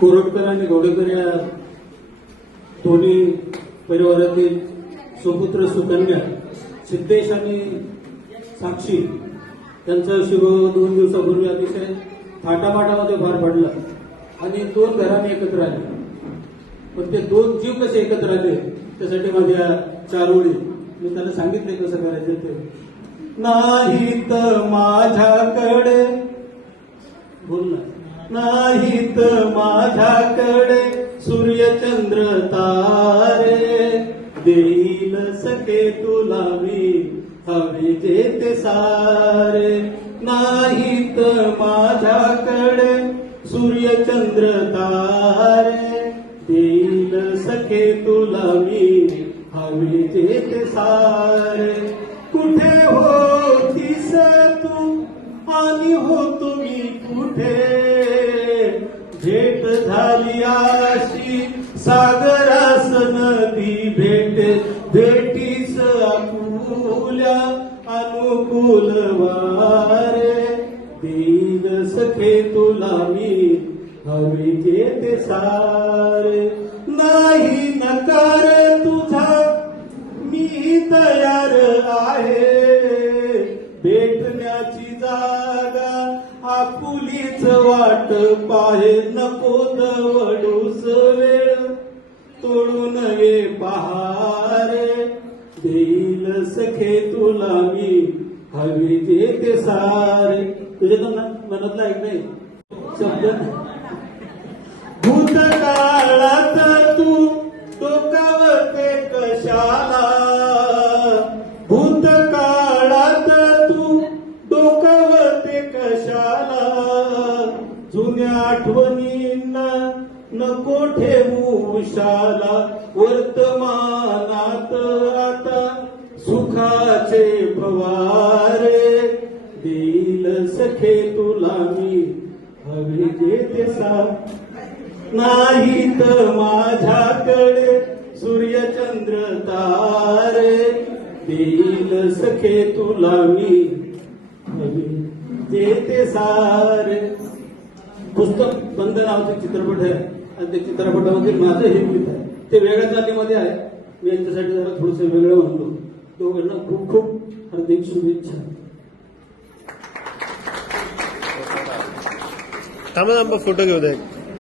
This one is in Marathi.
कोरटकर आणि घोडेकर या दोन्ही परिवारातील सुपुत्र सुकन्या सिद्धेश आणि साक्षी त्यांचा शुभ 2 दिवसापूर्वी अतिशय थाटामाटामध्ये पार पडला आणि 2 घरांनी एकत्र आले. पण ते 2 जीव कसे एकत्र आले त्यासाठी माझ्या 4 ओळी मी त्यांना सांगितले कसं करायचं ते. नाहीत माझ्याकडे बोल ना, नाहीत माझ्याकडे सूर्यचंद्र तारे, देईल सखे तुला मी हवे जे ते सारे. नाहीत माझ्याकडे सूर्यचंद्र तारे, देईल सखे तुला मी हवे जे ते सारे. कुठे होतीस तू आणि होतो मी कुठे, भेट झाली अशी सागरास नदी भेटे, भेटीस आपुल्या अनुकूल वारे, देईल सखे तुला मी हवे जे ते सारे. नाही नकार तुझा मी तयार आहे, भेटण्याची जागा आपुलीच वाट पाहे. नको दवडूस वेळ तोडून ये पहारे, देईल सखे तुला मी हवे जे ते सारे. तुझ्या मनातला ऐक नाही शब्द. भूतकाळात तू डोकावते कशाला, भूतकाळात तू डोकावते कशाला, जुन्या आठवणींना नको ठेवू उशाला. वर्तमानात आता सुखाचे फवारे, देईल सखे तुला मी हवे जे ते सारे. नाहीत माझ्याकडे सूर्यचंद्र तारे, देईल सखे तुला मी हवे जे ते सारे. पुस्तक बंद नावाचे चित्रपट आहे आणि त्या चित्रपटामध्ये माझं हे गीत आहे. ते वेगळ्या जातीमध्ये आहे. मी यांच्यासाठी जरा थोडंसं वेगळं म्हणतो. दोघांना खूप खूप हार्दिक शुभेच्छा. थांबा फोटो घेऊ द्या.